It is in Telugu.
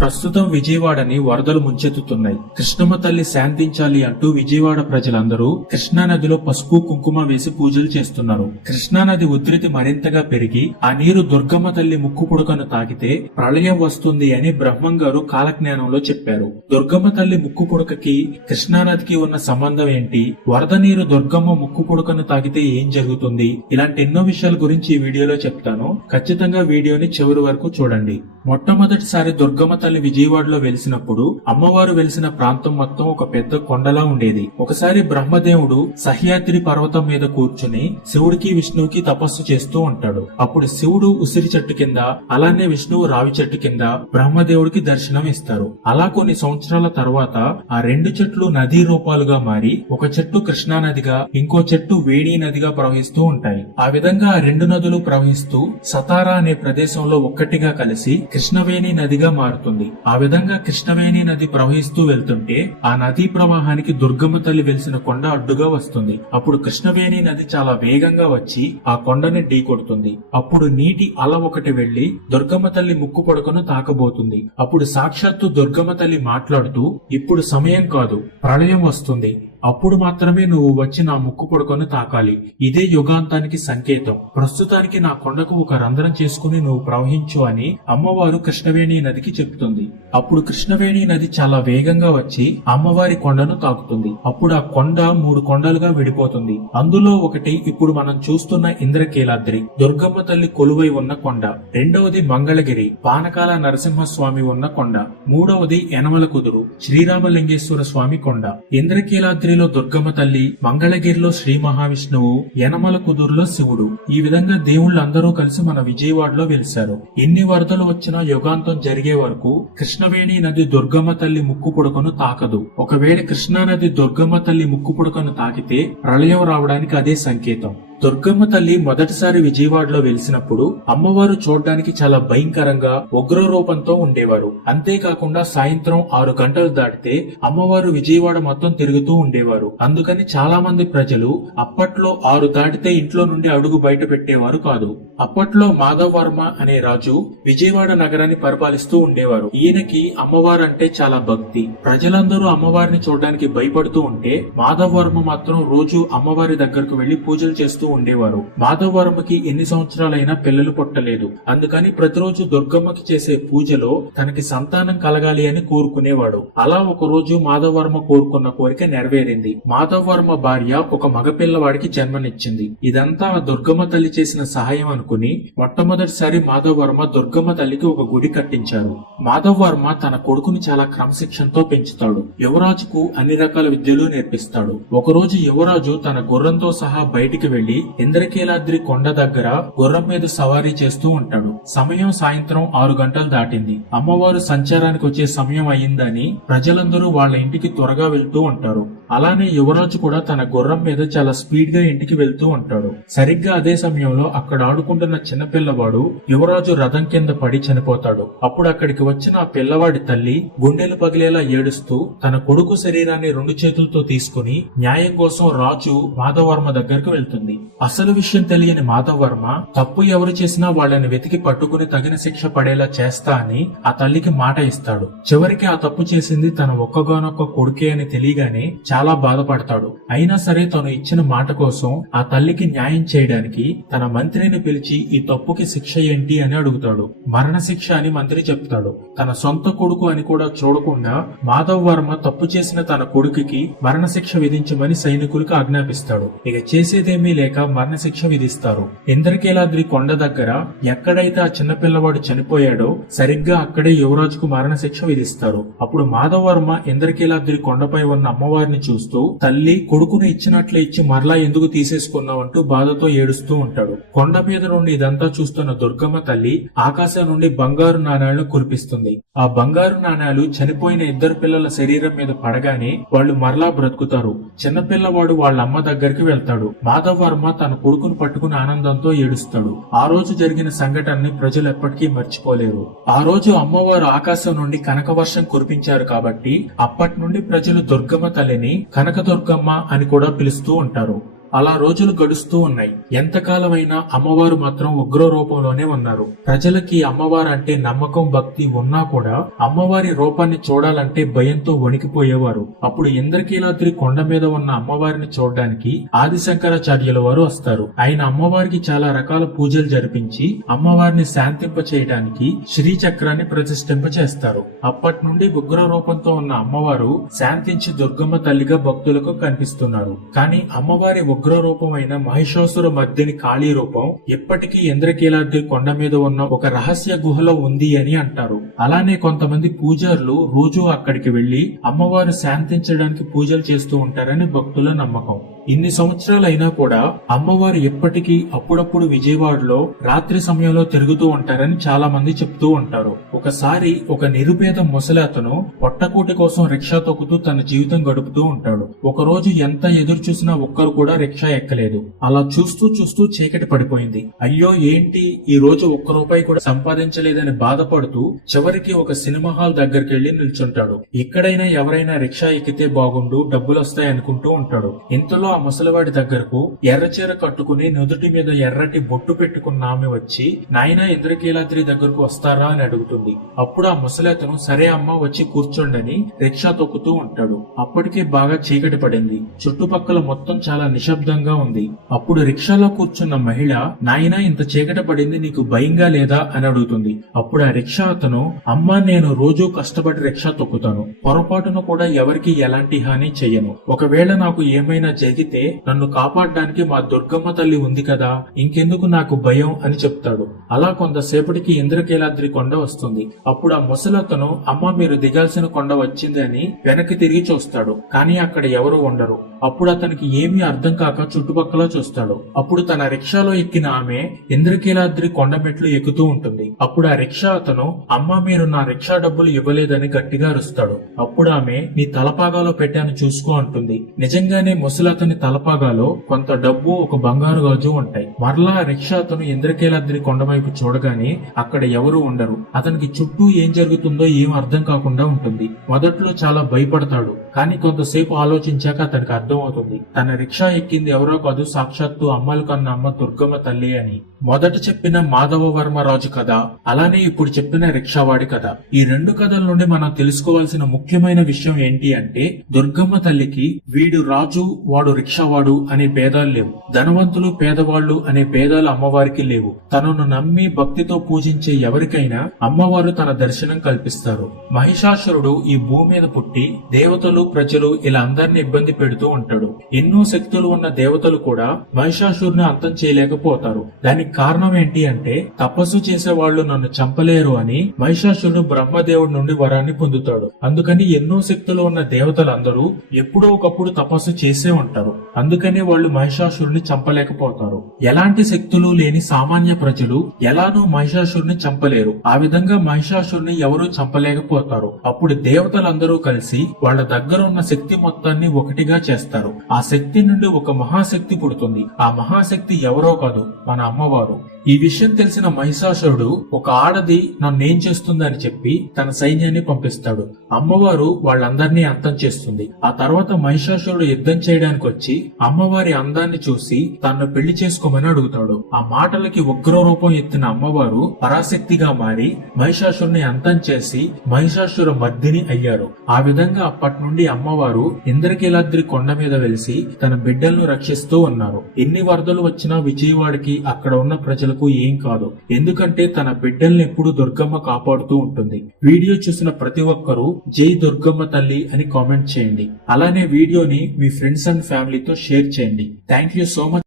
ప్రస్తుతం విజయవాడని వరదలు ముంచెత్తుతున్నాయి. కృష్ణమ్మ తల్లి శాంతించాలి అంటూ విజయవాడ ప్రజలందరూ కృష్ణానదిలో పసుపు కుంకుమ వేసి పూజలు చేస్తున్నారు. కృష్ణానది ఉధృతి మరింతగా పెరిగి ఆ నీరు దుర్గమ్మ తల్లి ముక్కు పుడకను తాకితే ప్రళయం వస్తుంది అని బ్రహ్మం గారు కాలజ్ఞానంలో చెప్పారు. దుర్గమ్మ తల్లి ముక్కు పుడకకి కృష్ణానదికి ఉన్న సంబంధం ఏంటి, వరద నీరు దుర్గమ్మ ముక్కు పుడకను తాకితే ఏం జరుగుతుంది, ఇలాంటి ఎన్నో విషయాల గురించి ఈ వీడియోలో చెప్తాను. ఖచ్చితంగా వీడియోని చివరి వరకు చూడండి. మొట్టమొదటిసారి దుర్గమ్మ తల్లి విజయవాడలో వెలిసినప్పుడు అమ్మవారు వెలిసిన ప్రాంతం మొత్తం ఒక పెద్ద కొండలా ఉండేది. ఒకసారి బ్రహ్మదేవుడు సహ్యాద్రి పర్వతం మీద కూర్చుని శివుడికి విష్ణువుకి తపస్సు చేస్తూ ఉంటాడు. అప్పుడు శివుడు ఉసిరి చెట్టు కింద, అలానే విష్ణువు రావి చెట్టు కింద బ్రహ్మదేవుడికి దర్శనం ఇస్తారు. అలా కొన్ని సంవత్సరాల తర్వాత ఆ రెండు చెట్లు నదీ రూపాలుగా మారి ఒక చెట్టు కృష్ణా నదిగా, ఇంకో చెట్టు వేణి నదిగా ప్రవహిస్తూ ఉంటాయి. ఆ విధంగా ఆ రెండు నదులు ప్రవహిస్తూ సతారా అనే ప్రదేశంలో ఒక్కటిగా కలిసి కృష్ణవేణి నదిగా మారుతుంది. ఆ విధంగా కృష్ణవేణి నది ప్రవహిస్తూ వెళ్తుంటే ఆ నదీ ప్రవాహానికి దుర్గమ్మ తల్లి వెలిసిన కొండ అడ్డుగా వస్తుంది. అప్పుడు కృష్ణవేణి నది చాలా వేగంగా వచ్చి ఆ కొండని ఢీకొడుతుంది. అప్పుడు నీటి అల ఒకటి వెళ్లి దుర్గమ్మ తల్లి ముక్కు పొడకను తాకబోతుంది. అప్పుడు సాక్షాత్తు దుర్గమ్మ తల్లి మాట్లాడుతూ, ఇప్పుడు సమయం కాదు, ప్రళయం వస్తుంది, అప్పుడు మాత్రమే నువ్వు వచ్చి నా ముక్కు పొడకను తాకాలి, ఇదే యుగాంతానికి సంకేతం, ప్రస్తుతానికి నా కొండకు ఒక రంధ్రం చేసుకుని నువ్వు ప్రవహించు అని అమ్మవారు కృష్ణవేణి నదికి చెప్తుంది. అప్పుడు కృష్ణవేణి నది చాలా వేగంగా వచ్చి అమ్మవారి కొండను తాకుతుంది. అప్పుడు ఆ కొండ 3 కొండలుగా విడిపోతుంది. అందులో ఒకటి ఇప్పుడు మనం చూస్తున్న ఇంద్రకీలాద్రి, దుర్గమ్మ తల్లి కొలువై ఉన్న కొండ. రెండవది మంగళగిరి, పానకాల నరసింహస్వామి ఉన్న కొండ. మూడవది యనమల కుదురు, శ్రీరామలింగేశ్వర స్వామి కొండ. ఇంద్రకీలాద్రి దుర్గమ్మ తల్లి, మంగళగిరిలో శ్రీ మహావిష్ణువు, యనమల కుదురులో శివుడు. ఈ విధంగా దేవుళ్ళందరూ కలిసి మన విజయవాడలో వెలిశారు. ఎన్ని వరదలు వచ్చినా యుగాంతం జరిగే వరకు కృష్ణవేణి నది దుర్గమ్మ తల్లి ముక్కు పుడకను తాకదు. ఒకవేళ కృష్ణా నది దుర్గమ్మ తల్లి ముక్కు పుడకను తాకితే ప్రళయం రావడానికి అదే సంకేతం. దుర్గమ్మ తల్లి మొదటిసారి విజయవాడలో వెలిసినప్పుడు అమ్మవారు చూడడానికి చాలా భయంకరంగా ఉగ్ర రూపంతో ఉండేవారు. అంతేకాకుండా సాయంత్రం 6 గంటలు దాటితే అమ్మవారు విజయవాడ మొత్తం తిరుగుతూ ఉండేవారు. అందుకని చాలా మంది ప్రజలు అప్పట్లో 6 దాటితే ఇంట్లో నుండి అడుగు బయట పెట్టేవారు కాదు. అప్పట్లో మాధవ్ వర్మ అనే రాజు విజయవాడ నగరాన్ని పరిపాలిస్తూ ఉండేవారు. ఈయనకి అమ్మవారు అంటే చాలా భక్తి. ప్రజలందరూ అమ్మవారిని చూడడానికి భయపడుతూ ఉంటే మాధవ్ వర్మ మాత్రం రోజు అమ్మవారి దగ్గరకు వెళ్లి పూజలు చేస్తూ ఉండేవారు. మాధవ్ వర్మకి ఎన్ని సంవత్సరాలైనా పిల్లలు పుట్టలేదు. అందుకని ప్రతిరోజు దుర్గమ్మకి చేసే పూజలో తనకి సంతానం కలగాలి అని కోరుకునేవాడు. అలా ఒక రోజు మాధవ్ వర్మ కోరుకున్న కోరిక నెరవేరింది. మాధవ్ వర్మ భార్య ఒక మగపిల్లవాడికి జన్మనిచ్చింది. ఇదంతా ఆ దుర్గమ్మ తల్లి చేసిన సహాయం అనుకుని మొట్టమొదటిసారి మాధవ్ వర్మ దుర్గమ్మ తల్లికి ఒక గుడి కట్టించారు. మాధవ్ వర్మ తన కొడుకుని చాలా క్రమశిక్షణతో పెంచుతాడు. యువరాజుకు అన్ని రకాల విద్యలు నేర్పిస్తాడు. ఒకరోజు యువరాజు తన గుర్రంతో సహా బయటికి వెళ్లి ఇంద్రకీలాద్రి కొండ దగ్గర గుర్రం మీద సవారీ చేస్తూ ఉంటాడు. సమయం సాయంత్రం 6 గంటలు దాటింది. అమ్మవారు సంచారానికి వచ్చే సమయం అయ్యిందని ప్రజలందరూ వాళ్ళ ఇంటికి త్వరగా వెళ్తూ ఉంటారు. అలానే యువరాజు కూడా తన గుర్రం మీద చాలా స్పీడ్ గా ఇంటికి వెళ్తూ ఉంటాడు. సరిగ్గా అదే సమయంలో అక్కడ ఆడుకుంటున్న చిన్న పిల్లవాడు యువరాజు రథం కింద పడి చనిపోతాడు. అప్పుడు అక్కడికి వచ్చిన ఆ పిల్లవాడి తల్లి గుండెలు పగిలేలా ఏడుస్తూ తన కొడుకు శరీరాన్ని 2 చేతులతో తీసుకుని న్యాయం కోసం రాజు మాధవర్మ దగ్గరకు వెళ్తుంది. అసలు విషయం తెలియని మాధవ్ వర్మ తప్పు ఎవరు చేసినా వాళ్ళని వెతికి పట్టుకుని తగిన శిక్ష పడేలా చేస్తా అని ఆ తల్లికి మాట ఇస్తాడు. చివరికి ఆ తప్పు చేసింది తన ఒక్కగానొక్క కొడుకే అని తెలియగానే చాలా బాధపడతాడు. అయినా సరే తను ఇచ్చిన మాట కోసం ఆ తల్లికి న్యాయం చేయడానికి తన మంత్రిని పిలిచి ఈ తప్పుకి శిక్ష ఏంటి అని అడుగుతాడు. మరణ శిక్ష అని మంత్రి చెప్తాడు. తన సొంత కొడుకు అని కూడా చూడకుండా మాధవ్ వర్మ తప్పు చేసిన తన కొడుకుకి మరణ శిక్ష విధించమని సైనికులకు ఆజ్ఞాపిస్తాడు. ఇక చేసేదేమీ లేక మరణశిక్ష విధిస్తారు. ఇంద్రకీలాద్రి కొండ దగ్గర ఎక్కడైతే ఆ చిన్నపిల్లవాడు చనిపోయాడో సరిగ్గా అక్కడే యువరాజుకు మరణశిక్ష విధిస్తారు. అప్పుడు మాధవ్ వర్మ ఇంద్రకీలాద్రి కొండపై ఉన్న అమ్మవారిని చూస్తూ, తల్లి, కొడుకును ఇచ్చినట్లే ఇచ్చి మరలా ఎందుకు తీసేసుకున్నావంటూ బాధతో ఏడుస్తూ ఉంటాడు. కొండ మీద నుండి ఇదంతా చూస్తున్న దుర్గమ్మ తల్లి ఆకాశం నుండి బంగారు నాణాలను కురిపిస్తుంది. ఆ బంగారు నాణాలు చనిపోయిన 2 పిల్లల శరీరం మీద పడగానే వాళ్ళు మరలా బ్రతుకుతారు. చిన్నపిల్లవాడు వాళ్ళ అమ్మ దగ్గరికి వెళ్తాడు. మాధవ్ వర్మ తన కొడుకును పట్టుకుని ఆనందంతో ఏడుస్తాడు. ఆ రోజు జరిగిన సంఘటనని ప్రజలు ఎప్పటికీ మర్చిపోలేరు. ఆ రోజు అమ్మవారు ఆకాశం నుండి కనక వర్షం కురిపించారు కాబట్టి అప్పటి నుండి ప్రజలు దుర్గమ్మ తల్లిని కనక దుర్గమ్మ అని కూడా పిలుస్తూ ఉంటారు. అలా రోజులు గడుస్తూ ఉన్నాయి. ఎంతకాలమైనా అమ్మవారు మాత్రం ఉగ్ర రూపంలోనే ఉన్నారు. ప్రజలకి అమ్మవారు అంటే నమ్మకం, భక్తి ఉన్నా కూడా అమ్మవారి రూపాన్ని చూడాలంటే భయంతో వణికిపోయేవారు. అప్పుడు ఇంద్రకీలాద్రి కొండ మీద ఉన్న అమ్మవారిని చూడడానికి ఆదిశంకరాచార్యుల వారు వస్తారు. ఆయన అమ్మవారికి చాలా రకాల పూజలు జరిపించి అమ్మవారిని శాంతింప చేయడానికి శ్రీచక్రాన్ని ప్రతిష్ఠింప చేస్తారు. అప్పటి నుండి ఉగ్ర రూపంతో ఉన్న అమ్మవారు శాంతించి దుర్గమ్మ తల్లిగా భక్తులకు కనిపిస్తున్నారు. కానీ అమ్మవారి ఉగ్ర రూపమైన మహిషాసుర మర్దిని కాళీ రూపం ఎప్పటికీ ఇంద్రకీలాద్రి కొండ మీద ఉన్న ఒక రహస్య గుహలో ఉంది అని అంటారు. అలానే కొంతమంది పూజారులు రోజు అక్కడికి వెళ్లి అమ్మవారు శాంతించడానికి పూజలు చేస్తూ ఉంటారని భక్తుల నమ్మకం. ఇన్ని సంవత్సరాలైనా కూడా అమ్మవారు ఎప్పటికీ అప్పుడప్పుడు విజయవాడలో రాత్రి సమయంలో తిరుగుతూ ఉంటారని చాలా మంది చెప్తూ ఉంటారు. ఒకసారి ఒక నిరుపేద ముసలి అతను పొట్టకూటి కోసం రిక్షా తొక్కుతూ తన జీవితం గడుపుతూ ఉంటాడు. ఒక రోజు ఎంత ఎదురు చూసినా ఒక్కరు కూడా రిక్షా ఎక్కలేదు. అలా చూస్తూ చూస్తూ చీకటి పడిపోయింది. అయ్యో ఏంటి ఈ రోజు ఒక్క రూపాయి కూడా సంపాదించలేదని బాధపడుతూ చివరికి ఒక సినిమా హాల్ దగ్గరికి వెళ్లి నిల్చుంటాడు. ఎక్కడైనా ఎవరైనా రిక్షా ఎక్కితే బాగుండు, డబ్బులొస్తాయి అనుకుంటూ ఉంటాడు. ఇంతలో ఆ ముసలివాడి దగ్గరకు ఎర్రచీర కట్టుకుని నుదుటి మీద ఎర్రటి బొట్టు పెట్టుకున్న ఆమె వచ్చి, నాయనా ఇంద్రకీలాద్రి దగ్గరకు వస్తారా అని అడుగుతుంది. అప్పుడు ఆ ముసలి అతను సరే అమ్మ వచ్చి కూర్చోండని రిక్షా తొక్కుతూ ఉంటాడు. అప్పటికే బాగా చీకటి పడింది. చుట్టుపక్కల మొత్తం చాలా నిశ్శబ్దంగా ఉంది. అప్పుడు రిక్షాలో కూర్చున్న మహిళ, నాయనా ఇంత చీకటి పడింది, నీకు భయంగా లేదా అని అడుగుతుంది. అప్పుడు ఆ రిక్షా అతను, అమ్మా నేను రోజూ కష్టపడి రిక్షా తొక్కుతాను, పొరపాటును కూడా ఎవరికి ఎలాంటి హాని చెయ్యను. ఒకవేళ నాకు ఏమైనా జరిగితే నన్ను కాపాడడానికి మా దుర్గమ్మ తల్లి ఉంది కదా, ఇంకెందుకు నాకు భయం అని చెప్తాడు. అలా కొంతసేపటికి ఇంద్రకీలాద్రి కొండ వస్తుంది. అప్పుడు ఆ ముసలతను, అమ్మ మీరు దిగాల్సిన కొండ వచ్చింది అని వెనక్కి తిరిగి చూస్తాడు. కానీ అక్కడ ఎవరు ఉండరు. అప్పుడు అతనికి ఏమీ అర్థం కాక చుట్టుపక్కల చూస్తాడు. అప్పుడు తన రిక్షాలో ఎక్కిన ఆమె ఇంద్రకీలాద్రి కొండ మెట్లు ఎక్కుతూ ఉంటుంది. అప్పుడు ఆ రిక్షా అతను, అమ్మ మీరు నా రిక్షా డబ్బులు ఇవ్వలేదని గట్టిగా అరుస్తాడు. అప్పుడు ఆమె, నీ తలపాగాలో పెట్టాను చూసుకో అంటుంది. నిజంగానే ముసలతని తలపాగాలో కొంత డబ్బు, ఒక బంగారు గాజు ఉంటాయి. మరలా రిక్షా అతను ఇంద్రకీలాద్రి కొండ వైపు చూడగానే అక్కడ ఎవరూ ఉండరు. అతనికి చుట్టూ ఏం జరుగుతుందో ఏం అర్థం కాకుండా ఉంటుంది. మొదట్లో చాలా భయపడతాడు. కానీ కొంతసేపు ఆలోచించాక అతనికి అర్థం అవుతుంది, తన రిక్షా ఎక్కింది ఎవరో కాదు, సాక్షాత్తు అమ్మలు కన్న అమ్మ దుర్గమ్మ తల్లి అని. మొదట చెప్పిన మాధవవర్మ రాజు కథ, అలానే ఇప్పుడు చెప్పిన రిక్షావాడి కథ, ఈ రెండు కథల నుండి మనం తెలుసుకోవాల్సిన ముఖ్యమైన విషయం ఏంటి అంటే, దుర్గమ్మ తల్లికి వీడు రాజు వాడు రిక్షావాడు అనే భేదాలు లేవు. ధనవంతులు పేదవాళ్లు అనే భేదాలు అమ్మవారికి లేవు. తనను నమ్మి భక్తితో పూజించే ఎవరికైనా అమ్మవారు తన దర్శనం కల్పిస్తారు. మహిషాసురుడు ఈ భూమి మీద పుట్టి దేవతలు ప్రజలు ఇలా అందరిని ఇబ్బంది పెడుతూ ఉంటాడు. ఎన్నో శక్తులు ఉన్న దేవతలు కూడా మహిషాసురుని అంతం చేయలేకపోతారు. దానికి కారణం ఏంటి అంటే, తపస్సు చేసే వాళ్ళు నన్ను చంపలేరు అని మహిషాసురుడు బ్రహ్మదేవుడి నుండి వరాన్ని పొందుతాడు. అందుకని ఎన్నో శక్తులు ఉన్న దేవతలందరూ ఎప్పుడో ఒకప్పుడు తపస్సు చేసే ఉంటారు. అందుకనే వాళ్ళు మహిషాసురుని చంపలేకపోతారు. ఎలాంటి శక్తులు లేని సామాన్య ప్రజలు ఎలానూ మహిషాసురుని చంపలేరు. ఆ విధంగా మహిషాసురుని ఎవరూ చంపలేకపోతారు. అప్పుడు దేవతలందరూ కలిసి వాళ్ళ దగ్గర ఉన్న శక్తి మొత్తాన్ని ఒకటిగా చేస్తారు. ఆ శక్తి నుండి ఒక మహాశక్తి పుడుతుంది. ఆ మహాశక్తి ఎవరో కాదు, మన అమ్మవారు. ఈ విషయం తెలిసిన మహిషాసురుడు ఒక ఆడది నన్నేం చేస్తుందని చెప్పి తన సైన్యాన్ని పంపిస్తాడు. అమ్మవారు వాళ్ళందరినీ అంతం చేస్తుంది. ఆ తర్వాత మహిషాసురుడు యుద్ధం చేయడానికి వచ్చి అమ్మవారి అందాన్ని చూసి తనను పెళ్లి చేసుకోమని అడుగుతాడు. ఆ మాటలకి ఉగ్ర రూపం ఎత్తిన అమ్మవారు పరాశక్తిగా మారి మహిషాసురుని అంతం చేసి మహిషాసుర మర్దిని అయ్యారు. ఆ విధంగా అప్పటి నుండి అమ్మవారు ఇంద్రకీలాద్రి కొండ మీద వెలిసి తన బిడ్డలను రక్షిస్తూ ఉన్నారు. ఎన్ని వరదలు వచ్చినా విజయవాడకి అక్కడ ఉన్న ప్రజలకు ఏం కాదు. ఎందుకంటే తన బిడ్డల్ని ఎప్పుడు దుర్గమ్మ కాపాడుతూ ఉంటుంది. వీడియో చూసిన ప్రతి ఒక్కరూ జై దుర్గమ్మ తల్లి అని కామెంట్ చేయండి. అలానే వీడియోని మీ ఫ్రెండ్స్ అండ్ ఫ్యామిలీతో షేర్ చేయండి. Thank you so much.